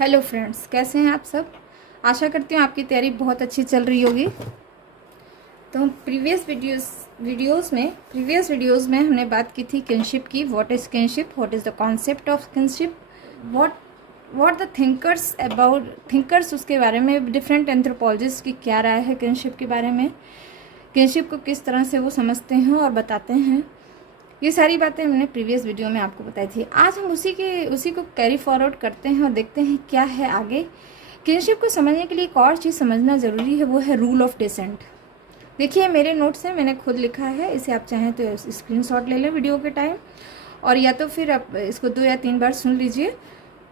Hello friends, कैसे हैं आप सब। आशा करती हूँ आपकी तैयारी बहुत अच्छी चल रही होगी। तो हम प्रीवियस वीडियोस में हमने बात की थी किनशिप की। What is kinship, what is the concept of kinship, what the thinkers उसके बारे में, डिफरेंट एंथ्रोपोलॉजिस्ट की क्या राय है किनशिप के बारे में, किनशिप को किस तरह से वो समझते हैं और बताते हैं। ये सारी बातें हमने प्रीवियस वीडियो में आपको बताई थी। आज हम उसी को कैरी फॉरवर्ड करते हैं और देखते हैं क्या है आगे। किनशिप को समझने के लिए एक और चीज़ समझना ज़रूरी है, वो है रूल ऑफ डिसेंट। देखिए मेरे नोट्स हैं, मैंने खुद लिखा है, इसे आप चाहें तो स्क्रीनशॉट ले लें वीडियो के टाइम, और या तो फिर आप इसको 2 या 3 बार सुन लीजिए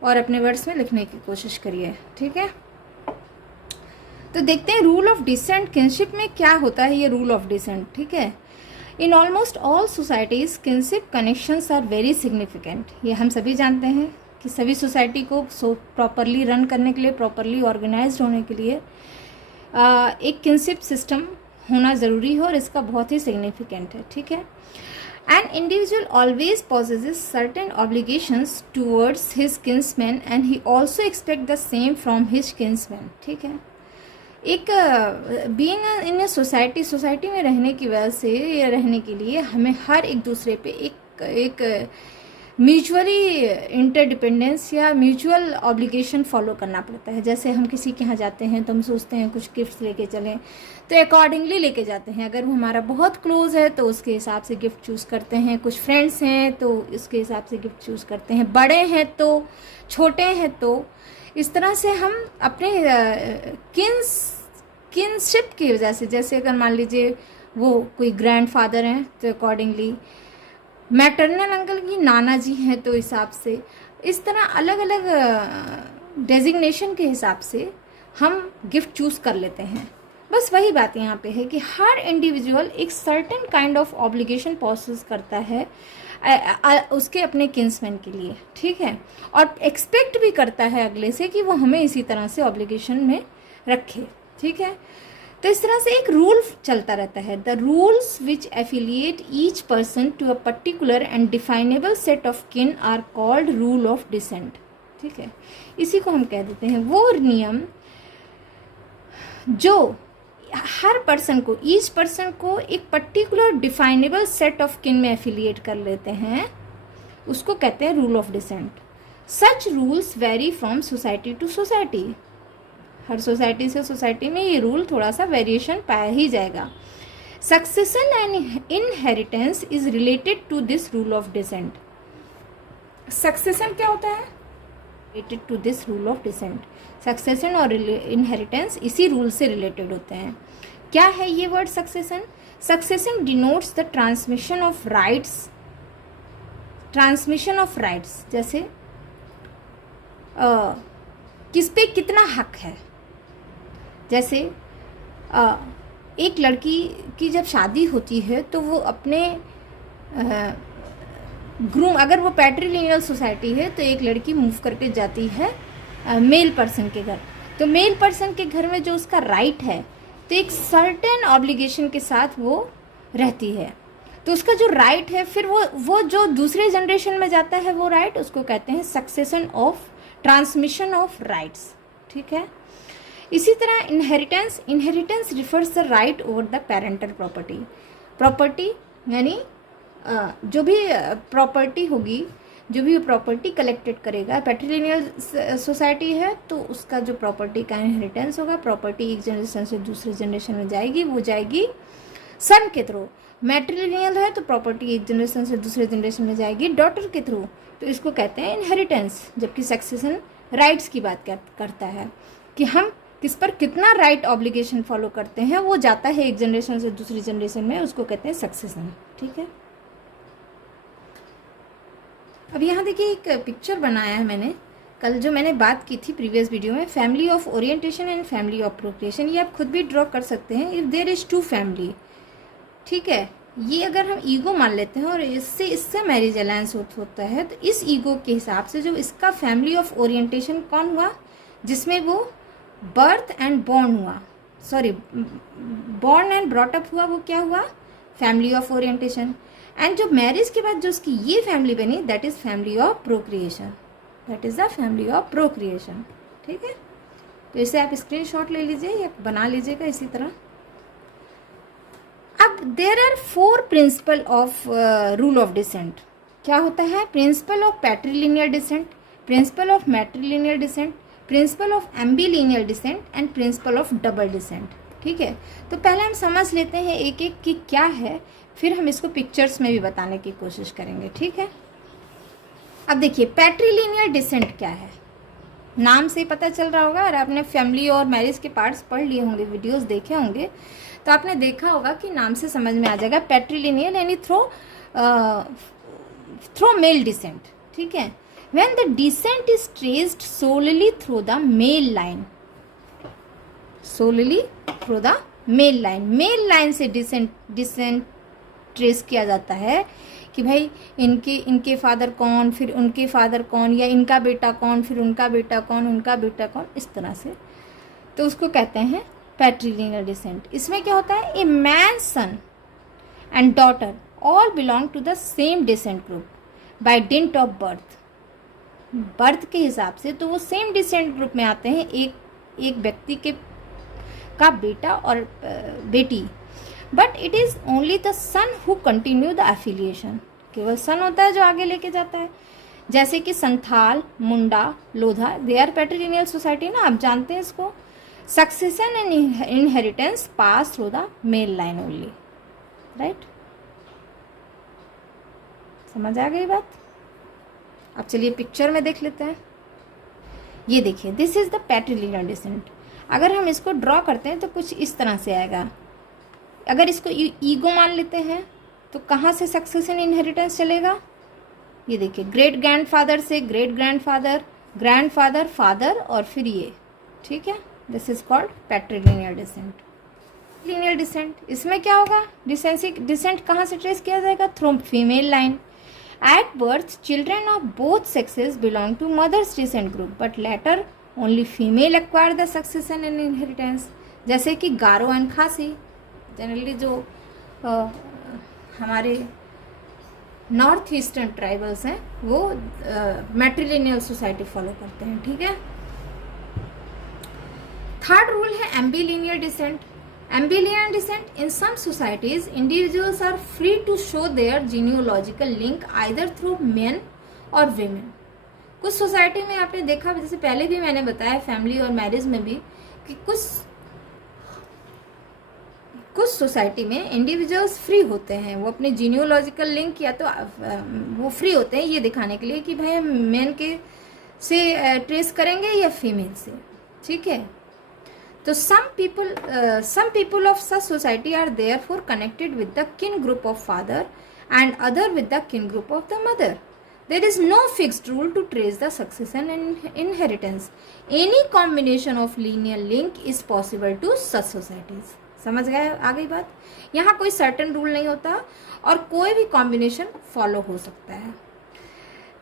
और अपने वर्ड्स में लिखने की कोशिश करिए, ठीक है। तो देखते हैं रूल ऑफ डिसेंट किनशिप में क्या होता है। ये रूल ऑफ डिसेंट, ठीक है। In almost all societies kinship connections are very significant. ये हम सभी जानते हैं कि सभी सोसाइटी को प्रॉपरली रन करने के लिए, प्रॉपरली ऑर्गेनाइज्ड होने के लिए एक किनशिप सिस्टम होना ज़रूरी है और इसका बहुत ही सिग्निफिकेंट है, ठीक है। An individual always possesses certain obligations towards his kinsman and he also expect the same from his kinsman, ठीक है। एक बीइंग इन ए सोसाइटी में रहने की वजह से, या रहने के लिए हमें हर एक दूसरे पे एक म्यूचुअली इंटरडिपेंडेंस या म्यूचुअल ऑब्लिगेशन फॉलो करना पड़ता है। जैसे हम किसी के यहाँ जाते हैं तो हम सोचते हैं कुछ गिफ्ट्स लेके चलें, तो अकॉर्डिंगली लेके जाते हैं। अगर वो हमारा बहुत क्लोज है तो उसके हिसाब से गिफ्ट चूज़ करते हैं, कुछ फ्रेंड्स हैं तो उसके हिसाब से गिफ्ट चूज़ करते हैं, बड़े हैं तो, छोटे हैं तो, इस तरह से हम अपने किनशिप की वजह से, जैसे अगर मान लीजिए वो कोई ग्रैंडफादर हैं तो अकॉर्डिंगली, मैटरनल अंकल की नाना जी हैं तो हिसाब से, इस तरह अलग अलग डेजिग्नेशन के हिसाब से हम गिफ्ट चूज़ कर लेते हैं। बस वही बात यहाँ पे है कि हर इंडिविजुअल एक certain kind of obligation possesses करता है उसके अपने किन्समैन के लिए, ठीक है, और एक्सपेक्ट भी करता है अगले से कि वो हमें इसी तरह से ऑब्लिगेशन में रखे, ठीक है। तो इस तरह से एक रूल चलता रहता है। The rules which affiliate each person to a particular and definable set of kin are called rule of descent, ठीक है। इसी को हम कह देते हैं वो नियम जो हर पर्सन को, ईच पर्सन को एक पर्टिकुलर डिफाइनेबल सेट ऑफ किन में एफिलिएट कर लेते हैं, उसको कहते हैं rule of descent. Such rules vary from society to society. हर सोसाइटी से सोसाइटी में ये रूल थोड़ा सा वेरिएशन पाया ही जाएगा। Succession and inheritance is related to this rule of descent. Succession क्या होता है? Related to this rule of descent. Succession और इनहेरिटेंस इसी रूल से रिलेटेड होते हैं। क्या है ये word succession? Succession denotes the transmission of rights. Transmission of rights जैसे किस पे कितना हक है। जैसे एक लड़की की जब शादी होती है तो वो अपने ग्रूम, अगर वो पैट्रिलिनियल सोसाइटी है तो एक लड़की मूव करके जाती है मेल पर्सन के घर। तो मेल पर्सन के घर में जो उसका राइट है, तो एक सर्टेन ऑब्लिगेशन के साथ वो रहती है। तो उसका जो राइट है, फिर वो जो दूसरे जनरेशन में जाता है, वो राइट उसको कहते हैं succession of, transmission of rights, ठीक है। इसी तरह inheritance refers the right over the parental property. Property यानी जो भी प्रॉपर्टी होगी, जो भी प्रॉपर्टी कलेक्टेड करेगा, पैट्रिलिनियल सोसाइटी है तो उसका जो प्रॉपर्टी का इनहेरिटेंस होगा, प्रॉपर्टी एक जनरेशन से दूसरे जनरेशन में जाएगी, वो जाएगी सन के थ्रू। मैट्रिलिनियल है तो प्रॉपर्टी एक जनरेशन से दूसरे जनरेशन में जाएगी डॉटर के थ्रू, तो इसको कहते हैं इनहेरिटेंस। जबकि सक्सेशन राइट्स की बात करता है कि हम किस पर कितना राइट ऑब्लिगेशन फॉलो करते हैं, वो जाता है एक जनरेशन से दूसरी जनरेशन में, उसको कहते हैं सक्सेशन, ठीक है। अब यहाँ देखिए एक पिक्चर बनाया है मैंने, कल जो मैंने बात की थी प्रीवियस वीडियो में, family of orientation and family of procreation. ये आप खुद भी ड्रॉ कर सकते हैं। इफ़ देयर इज़ 2 फैमिली, ठीक है, ये अगर हम ईगो मान लेते हैं और इससे मैरिज अलायंस होता है, तो इस ईगो के हिसाब से जो इसका फैमिली ऑफ ओरिएंटेशन कौन हुआ, जिसमें वो बर्थ एंड बॉर्न हुआ, सॉरी बॉर्न एंड ब्रॉटअप हुआ, वो क्या हुआ, फैमिली ऑफ ओरिएंटेशन। एंड जो मैरिज के बाद जो उसकी ये फैमिली बनी, that is family of procreation, that is the family of procreation. ठीक है, तो इसे आप स्क्रीनशॉट ले लीजिए या बना लीजिएगा इसी तरह। अब there are 4 principle of rule of descent. क्या होता है? Principle of patrilineal descent, principle of matrilineal descent, principle of ambilineal descent and principle of double descent. ठीक है, तो पहले हम समझ लेते हैं एक एक कि क्या है, फिर हम इसको पिक्चर्स में भी बताने की कोशिश करेंगे। ठीक है, अब देखिए पैट्रीलिनियल डिसेंट क्या है, नाम से ही पता चल रहा होगा। और आपने फैमिली और मैरिज के पार्ट्स पढ़ लिए होंगे, वीडियोस देखे होंगे, तो आपने देखा होगा कि नाम से समझ में आ जाएगा। पैट्रीलिनियल यानी थ्रो मेल डिसेंट। ठीक है, when the descent is traced solely through the male line, solely through the male line, male line से डिसेंट ट्रेस किया जाता है कि भाई इनके फादर कौन, फिर उनके फादर कौन, या इनका बेटा कौन, फिर उनका बेटा कौन, उनका बेटा कौन, इस तरह से। तो उसको कहते हैं पैट्रीलिनियल डिसेंट। इसमें क्या होता है? A man son and daughter all belong to the same descent group by dint of birth. Birth के हिसाब से तो वो सेम डिसेंट ग्रुप में आते हैं, एक व्यक्ति का बेटा और बेटी। But it is only the son who continue the affiliation. केवल सन होता है जो आगे लेके जाता है। जैसे कि Santhal, Munda, Lodha, they are patrilineal society ना, आप जानते हैं इसको। Succession and inheritance pass through the male line only, right? समझ आ गई बात? अब चलिए पिक्चर में देख लेते हैं। ये देखिए, दिस इज द पैट्रीलिनियल डिसेंट। अगर हम इसको ड्रॉ करते हैं तो कुछ इस तरह से आएगा। अगर इसको ईगो मान लेते हैं तो कहाँ से सक्सेशन इनहेरिटेंस चलेगा? ये देखिए, ग्रेट ग्रैंडफादर से ग्रेट ग्रैंडफादर, ग्रैंडफादर, फादर और फिर ये। ठीक है, this is called patrilineal descent. Lineal descent, इसमें क्या होगा? डिसेंट कहाँ से ट्रेस किया जाएगा? Through female line. At birth children of both sexes belong to mother's descent group, but later only female acquire the succession and inheritance. जैसे कि गारो and खासी, जनरली जो हमारे नॉर्थ ईस्टर्न ट्राइबल्स हैं वो मैट्रीलिनियल सोसाइटी फॉलो करते हैं। ठीक है, थर्ड रूल है ambilineal descent. Ambilineal descent, in some societies individuals are free to show their genealogical link either through men or women. कुछ सोसाइटी में आपने देखा, जैसे पहले भी मैंने बताया फैमिली और मैरिज में भी, कि कुछ सोसाइटी में इंडिविजुअल्स फ्री होते हैं, वो अपने जीनियोलॉजिकल लिंक या तो वो फ्री होते हैं ये दिखाने के लिए कि भाई हम मेन के से ट्रेस करेंगे या फीमेल से। ठीक है, तो some people of such society are therefore connected with the kin group of father and other with the kin group of the mother. There is no fixed rule to trace the succession and inheritance. Any combination of linear link is possible to such societies. समझ गए? आ गई बात? यहाँ कोई certain rule नहीं होता और कोई भी कॉम्बिनेशन फॉलो हो सकता है।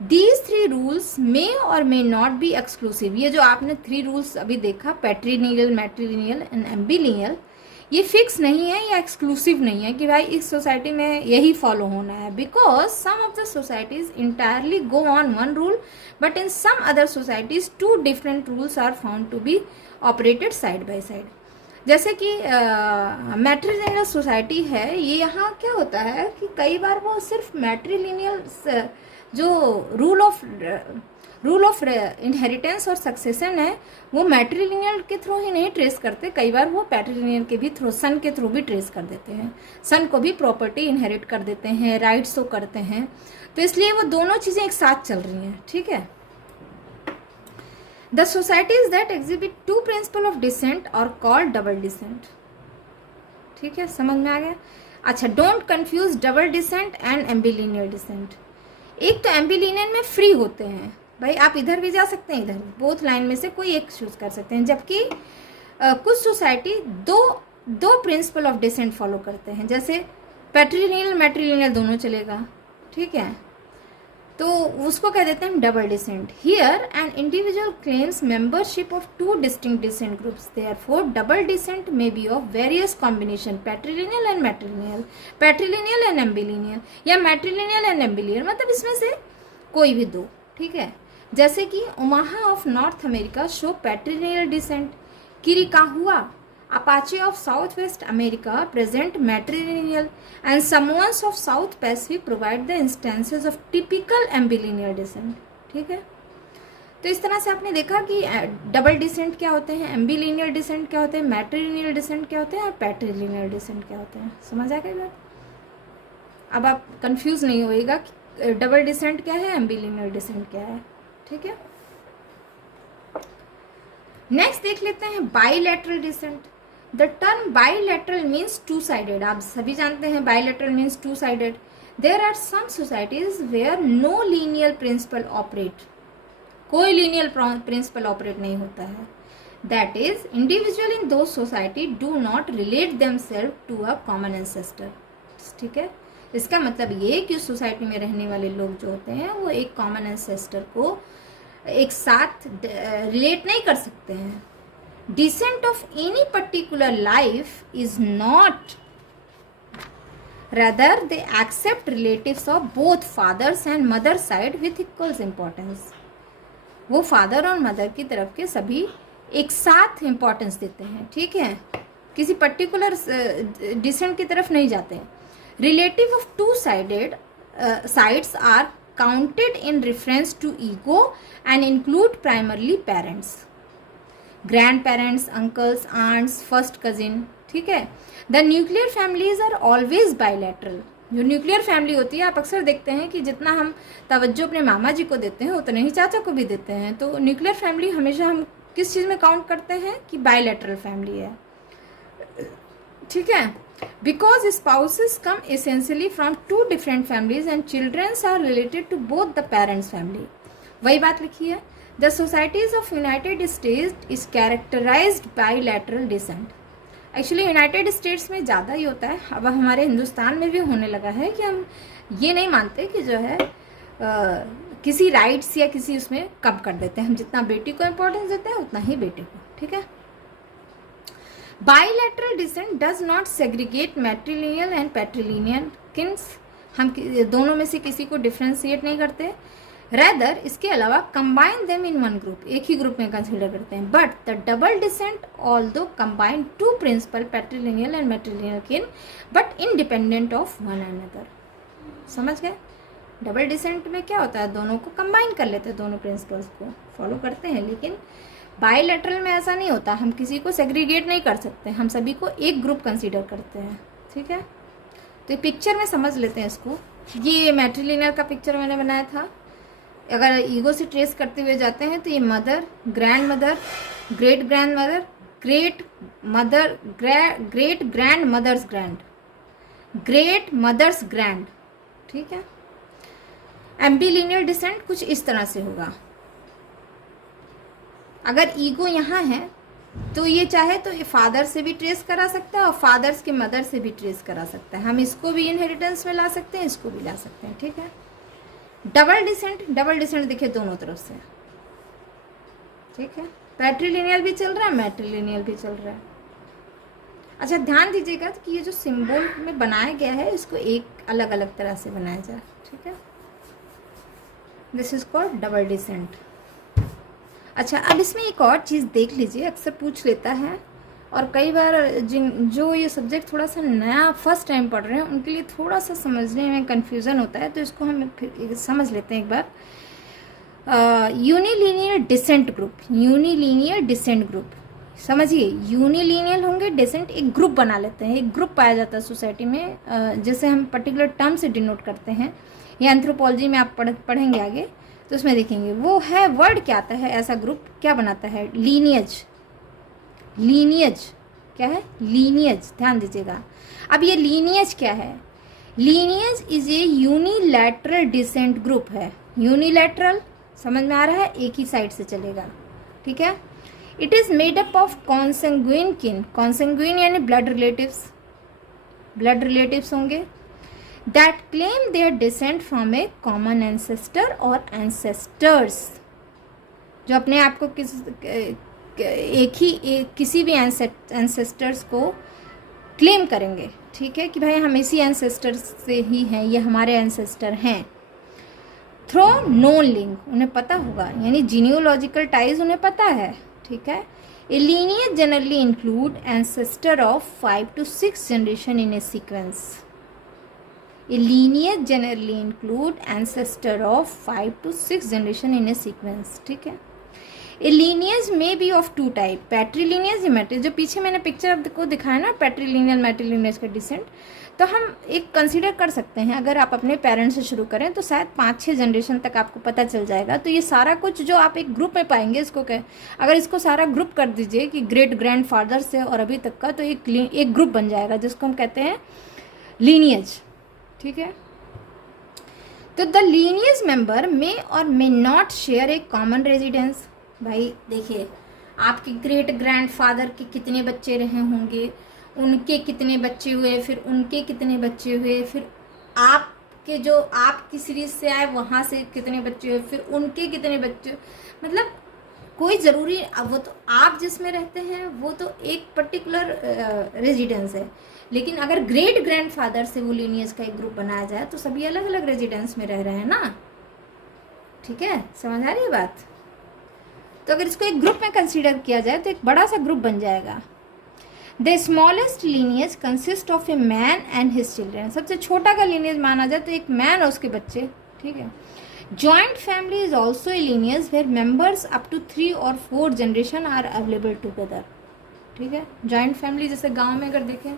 These 3 rules may or may not be exclusive. ये जो आपने 3 rules अभी देखा, पैट्रीलिनियल, मैट्रीलिनियल एंड एम्बीलिनियल, ये फिक्स नहीं है या एक्सक्लूसिव नहीं है कि भाई इस सोसाइटी में यही फॉलो होना है। Because some of the societies entirely go on one rule, but in some other societies 2 different rules are found to be operated side by side. जैसे कि मैट्रीलिनियल सोसाइटी है, ये यहाँ क्या होता है कि कई बार वो सिर्फ मैट्रीलिनियल जो रूल ऑफ इनहेरिटेंस और सक्सेशन है वो मैट्रीलिनियल के थ्रू ही नहीं ट्रेस करते, कई बार वो पैट्रीलिनियल के भी थ्रू, सन के थ्रू भी ट्रेस कर देते हैं। सन को भी प्रॉपर्टी इनहेरिट कर देते हैं, राइट्स को करते हैं, तो इसलिए वो दोनों चीज़ें एक साथ चल रही हैं। ठीक है, the societies that exhibit 2 principle of descent are called double descent. ठीक है, समझ में आ गया? अच्छा, don't confuse double descent and ambilineal descent. एक तो एम्बीलिनियल में फ्री होते हैं, भाई आप इधर भी जा सकते हैं, इधर, बोथ लाइन में से कोई एक चूज कर सकते हैं, जबकि कुछ सोसाइटी दो प्रिंसिपल ऑफ डिसेंट फॉलो करते हैं, जैसे पैट्रीलिनियल मैट्रीलिनियल दोनों चलेगा। ठीक है, तो उसको कह देते हैं double descent. Here an individual claims membership of 2 distinct descent groups, therefore double descent may be of various combination, patrilineal and matrilineal, patrilineal and ambilineal, या मैट्रीलिनियल एंड एम्बीलिनियल, मतलब इसमें से कोई भी 2। ठीक है, जैसे कि Omaha of North America show patrilineal descent, Chiricahua Apache of south west America present matrilineal, and Samoans of South Pacific provide the instances of typical ambilineal descent. ठीक है, तो इस तरह से आपने देखा कि डबल डिसेंट क्या होते हैं, एम्बिलिनियल डिसेंट क्या होते हैं, मैट्रिलिनियल डिसेंट क्या होते हैं और पैट्रिलिनियल डिसेंट क्या होते हैं। समझ आ गई बात? अब आप कंफ्यूज नहीं होइएगा कि डबल डिसेंट क्या है, एम्बिलिनियल डिसेंट क्या है। ठीक है, नेक्स्ट देख लेते हैं bilateral descent. The term bilateral means two sided. आप सभी जानते हैं bilateral means two sided. There are some societies where no linear principle operate, कोई लीनियर प्रिंसिपल ऑपरेट नहीं होता है। That is individual in those society do not relate themself to a common ancestor. ठीक है, इसका मतलब ये कि उस सोसाइटी में रहने वाले लोग जो होते हैं वो एक कॉमन एंसेस्टर को एक साथ रिलेट नहीं कर सकते हैं। Descent of any particular life is not, rather they accept relatives of both fathers and mother side with equal importance। वो फादर और मदर की तरफ के सभी एक साथ इम्पोर्टेंस देते हैं। ठीक है, किसी पर्टिकुलर डिसेंट की तरफ नहीं जाते। Relative of two sided sides are counted in reference to ego and include primarily parents, grandparents, uncles, aunts, first cousin. ठीक है, the nuclear families are always bilateral. जो न्यूक्लियर फैमिली होती है, आप अक्सर देखते हैं कि जितना हम तवज्जो अपने मामा जी को देते हैं उतना ही चाचा को भी देते हैं। तो न्यूक्लियर फैमिली हमेशा हम किस चीज़ में काउंट करते हैं कि बाइलैटरल फैमिली है। ठीक है, because spouses come essentially from two different families and childrens are related to both the parents family. वही बात लिखी है। The societies of United States is characterized bilateral descent. Actually United States में ज़्यादा ही होता है, अब हमारे हिंदुस्तान में भी होने लगा है कि हम ये नहीं मानते कि जो है किसी राइट्स या किसी उसमें कम कर देते हैं। हम जितना बेटी को इम्पोर्टेंस देते हैं उतना ही बेटे को। ठीक है, bilateral descent does not segregate matrilineal and patrilineal kins. हम दोनों में से किसी को डिफ्रेंशिएट नहीं करते। रैदर इसके अलावा combine them in one group, एक ही ग्रुप में कंसिडर करते हैं। But the double descent although combine two principle patrilineal and matrilineal kin but independent of one another. समझ गए? डबल डिसेंट में क्या होता है, दोनों को कंबाइन कर लेते हैं, दोनों प्रिंसिपल्स को फॉलो करते हैं। लेकिन बाइलैटरल में ऐसा नहीं होता, हम किसी को सेग्रीगेट नहीं कर सकते, हम सभी को एक ग्रुप कंसिडर करते हैं। ठीक है, तो पिक्चर में समझ लेते हैं इसको। ये मैट्रिलिनियल का पिक्चर मैंने बनाया था। अगर ईगो से ट्रेस करते हुए जाते हैं तो ये mother, grandmother, great grandmother, great mother, great grandmother's grand, great mother's grand. ठीक है, एम्बिलिनियल डिसेंट कुछ इस तरह से होगा। अगर ईगो यहाँ है तो ये चाहे तो ये फादर से भी ट्रेस करा सकता है और फादर्स के मदर से भी ट्रेस करा सकता है। हम इसको भी इनहेरिटेंस में ला सकते हैं, इसको भी ला सकते हैं। ठीक है, डबल डिसेंट देखिए दोनों तरफ से। ठीक है, पैट्रिलिनियल भी चल रहा है, मैट्रिलिनियल भी चल रहा है। अच्छा, ध्यान दीजिएगा कि ये जो सिंबल में बनाया गया है इसको एक अलग अलग तरह से बनाया जाए। ठीक है, this is called double descent. अच्छा, अब इसमें एक और चीज़ देख लीजिए, अक्सर पूछ लेता है और कई बार जो ये सब्जेक्ट थोड़ा सा नया फर्स्ट टाइम पढ़ रहे हैं उनके लिए थोड़ा सा समझने में कन्फ्यूज़न होता है, तो इसको हम फिर समझ लेते हैं एक बार। यूनिलीनियर डिसेंट ग्रुप, यूनिलीनियर डिसेंट ग्रुप समझिए। यूनिलीनियर होंगे, डिसेंट एक ग्रुप बना लेते हैं, एक ग्रुप पाया जाता है सोसाइटी में, जैसे हम पर्टिकुलर टर्म से डिनोट करते हैं। ये एंथ्रोपोलॉजी में आप पढ़ेंगे आगे तो उसमें देखेंगे। वो है वर्ड क्या आता है, ऐसा ग्रुप क्या बनाता है, लीनियज। लीनियज क्या है, लीनियज, ध्यान दीजिएगा। अब ये लीनियज क्या है, lineage is a unilateral descent group है। यूनिलैटरल समझ में आ रहा है, एक ही साइड से चलेगा। ठीक है, it is made up of consanguine kin, consanguine यानी ब्लड रिलेटिव्स, ब्लड रिलेटिव्स होंगे that claim their descent from a common ancestor or ancestors, जो अपने आप को किसी भी एंसेस्टर्स को क्लेम करेंगे। ठीक है, कि भाई हम इसी एंसेस्टर से ही हैं, ये हमारे एंसेस्टर हैं। थ्रो नोन लिंक, उन्हें पता होगा, यानी जीनियोलॉजिकल टाइज उन्हें पता है, ठीक है। A lineage generally include ancestor of 5 to 6 generation in a sequence. A lineage generally include ancestor of 5 to 6 generation in a sequence, ठीक है। A lineage may be of two type, patrilineages या matri, जो पीछे मैंने picture आपको दिखाया ना पैट्रीलिनियल मैट्रीलिनियज का डिसेंट, तो हम एक कंसीडर कर सकते हैं, अगर आप अपने पेरेंट्स से शुरू करें तो शायद 5-6 जनरेशन तक आपको पता चल जाएगा। तो ये सारा कुछ जो आप एक ग्रुप में पाएंगे, इसको क्या, अगर इसको सारा ग्रुप कर दीजिए कि ग्रेट ग्रैंड फादर से और अभी तक का, तो एक ग्रुप बन जाएगा जिसको हम कहते हैं लीनियज, ठीक है। तो द लीनियज मेंबर मे और may not share A common residence. भाई देखिए, आपके ग्रेट ग्रैंड फादर के कितने बच्चे रहे होंगे, उनके कितने बच्चे हुए, फिर उनके कितने बच्चे हुए, फिर आपके जो आपकी सीरीज से आए वहाँ से कितने बच्चे हुए, फिर उनके कितने बच्चे, मतलब कोई ज़रूरी, वो तो आप जिसमें रहते हैं वो तो एक पर्टिकुलर रेजिडेंस है, लेकिन अगर ग्रेट ग्रैंड फादर से वो लीनियज का एक ग्रुप बनाया जाए तो सभी अलग अलग रेजिडेंस में रह रहे हैं ना, ठीक है, समझ आ रही है बात। तो अगर इसको एक ग्रुप में कंसीडर किया जाए तो एक बड़ा सा ग्रुप बन जाएगा। The smallest lineage consist of a man and his children, सबसे छोटा का लीनियज माना जाए तो एक मैन और उसके बच्चे, ठीक है। Joint family is also a lineage where members up to 3 or 4 generation are available together, ठीक है। जॉइंट फैमिली जैसे गांव में अगर देखें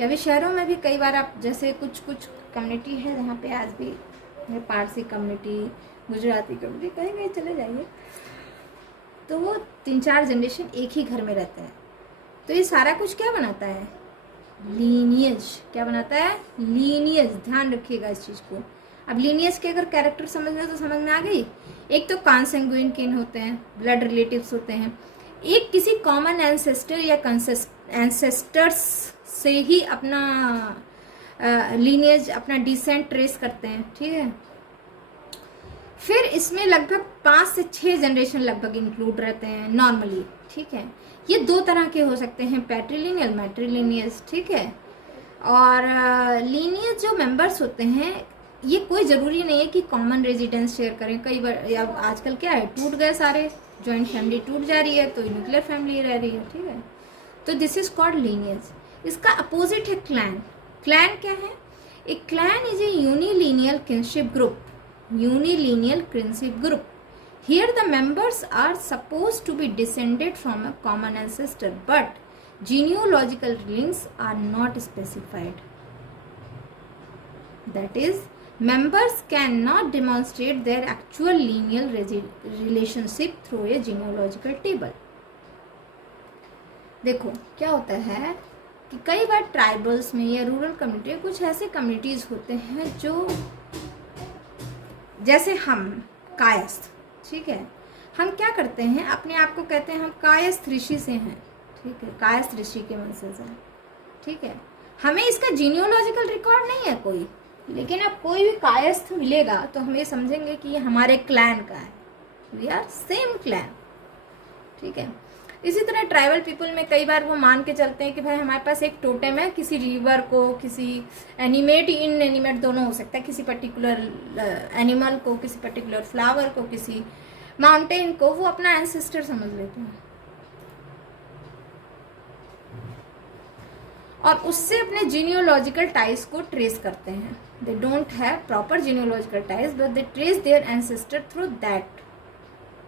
या भी शहरों में भी कई बार आप, जैसे कुछ कुछ कम्युनिटी है जहाँ पे आज भी पारसी कम्युनिटी, गुजराती कम्युनिटी, कहीं कहीं चले जाइए तो वो 3-4 जनरेशन एक ही घर में रहते हैं। तो ये सारा कुछ क्या बनाता है, लीनियज, क्या बनाता है, लीनियज, ध्यान रखिएगा इस चीज़ को। अब लीनियज के अगर कैरेक्टर समझना तो समझ में आ गई। एक तो कॉन्सेंगुइन किन होते हैं, ब्लड रिलेटिव्स होते हैं, एक किसी कॉमन एंसेस्टर या एंसेस्टर्स से ही अपना लीनियज, अपना डिसेंट ट्रेस करते हैं, ठीक है। फिर इसमें लगभग 5 से 6 जनरेशन लगभग इंक्लूड रहते हैं नॉर्मली, ठीक है। ये 2 तरह के हो सकते हैं, पैट्रीलिनियल, मैट्रीलिनियस, ठीक है। और लीनियज जो मेंबर्स होते हैं ये कोई ज़रूरी नहीं है कि कॉमन रेजिडेंस शेयर करें। कई बार या आजकल क्या है, टूट गए सारे, जॉइंट फैमिली टूट जा रही है तो न्यूक्लियर फैमिली रह रही है, ठीक है। तो दिस इज कॉल्ड लीनियज। इसका अपोजिट है क्लैन। क्लैन क्या है, a clan is a unilineal kinship group, unilineal kinship group. Here the members are supposed to be descended from a common ancestor, but genealogical links are not specified. That is, members cannot demonstrate their actual lineal relationship through a genealogical table. देखो क्या होता है कि कई बार tribals में या rural community, कुछ ऐसे कम्युनिटीज होते हैं जो, जैसे हम कायस्थ, ठीक है, हम क्या करते हैं, अपने आप को कहते हैं हम कायस्थ ऋषि से हैं, ठीक है, कायस्थ ऋषि के वंशज हैं, ठीक है। हमें इसका जीनियोलॉजिकल रिकॉर्ड नहीं है कोई, लेकिन अब कोई भी कायस्थ मिलेगा तो हम ये समझेंगे कि ये हमारे क्लैन का है, वी आर सेम क्लैन, ठीक है। इसी तरह ट्राइबल पीपल में कई बार वो मान के चलते हैं कि भाई हमारे पास एक टोटेम है, किसी रिवर को, किसी एनिमेट, इनएनिमेट दोनों हो सकता है, किसी पर्टिकुलर एनिमल को, किसी पर्टिकुलर फ्लावर को, किसी माउंटेन को, वो अपना एंसेस्टर समझ लेते हैं और उससे अपने जीनियोलॉजिकल टाइज को ट्रेस करते हैं। They don't have proper genealogical ties but they trace their ancestor through that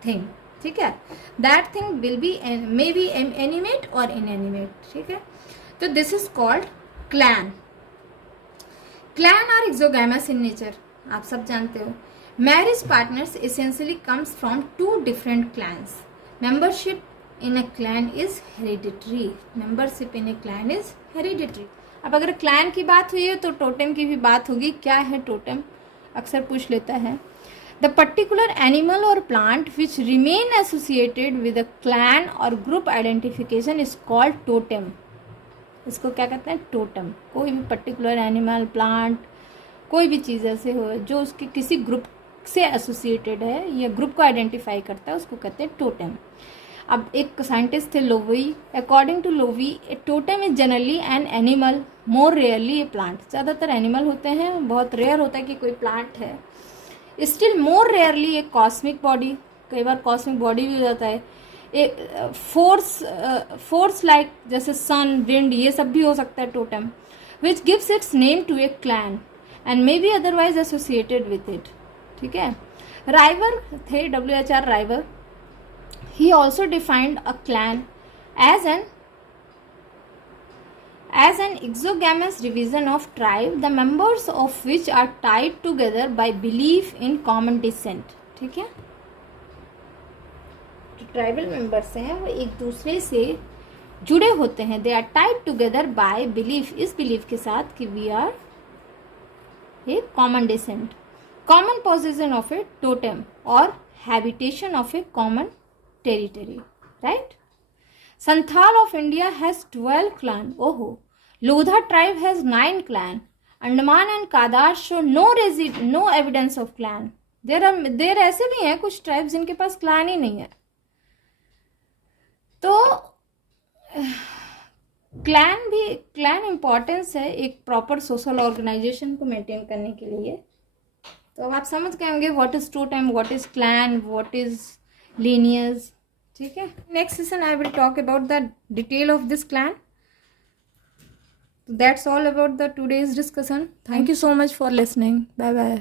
thing, ठीक है। That thing will be may be animate or inanimate, ठीक है। तो this is called clan. Clan are exogamous in nature, आप सब जानते हो। Marriage partners essentially comes from 2 different clans. Membership in a clan is hereditary, membership in a clan is hereditary. अब अगर clan की बात हुई है तो टोटेम की भी बात होगी। क्या है टोटेम, अक्सर पूछ लेता है। The particular animal or plant which remain associated with a clan or group identification is called totem. इसको क्या कहते हैं, टोटम। कोई भी पर्टिकुलर एनिमल, प्लांट, कोई भी चीज़ ऐसे हो जो उसके किसी ग्रुप से एसोसिएटेड है या ग्रुप को आइडेंटिफाई करता है, उसको कहते हैं टोटेम। अब एक साइंटिस्ट थे Lowie. According to Lowie, a totem is generally an animal, more rarely a plant. ज़्यादातर एनिमल होते हैं, बहुत रेयर होता है कि कोई प्लांट है। स्टिल मोर रेयरली एक कॉस्मिक बॉडी, कई बार कॉस्मिक बॉडी भी हो जाता है, एक फोर्स लाइक जैसे सन, विंड, ये सब भी हो सकता है totem, which gives its name to a clan and may be otherwise associated with it. ठीक है, राइवर थे WHR Rivers. He also defined a clan as an exogamous division of tribe, the members of which are tied together by belief in common descent। ठीक है, जो tribal members हैं वो एक दूसरे से जुड़े होते हैं, they are tied together by belief, इस बिलीफ के साथ कि we are a common descent, common position of a totem और habitation of a common territory, right. Santhal of India has 12 clan. Oh, Lodha tribe has 9 clan. Andaman and Kadar show no evidence of clan. There ऐसे भी हैं कुछ tribes जिनके पास clan ही नहीं है। तो clan importance है एक प्रॉपर सोशल ऑर्गेनाइजेशन को मेंटेन करने के लिए। तो अब आप समझ गए होंगे what is totem, what is clan, what is lineages. ठीक है, next session I will talk about the detail of this clan. That's all about the today's discussion. Thank you so much for listening. Bye bye.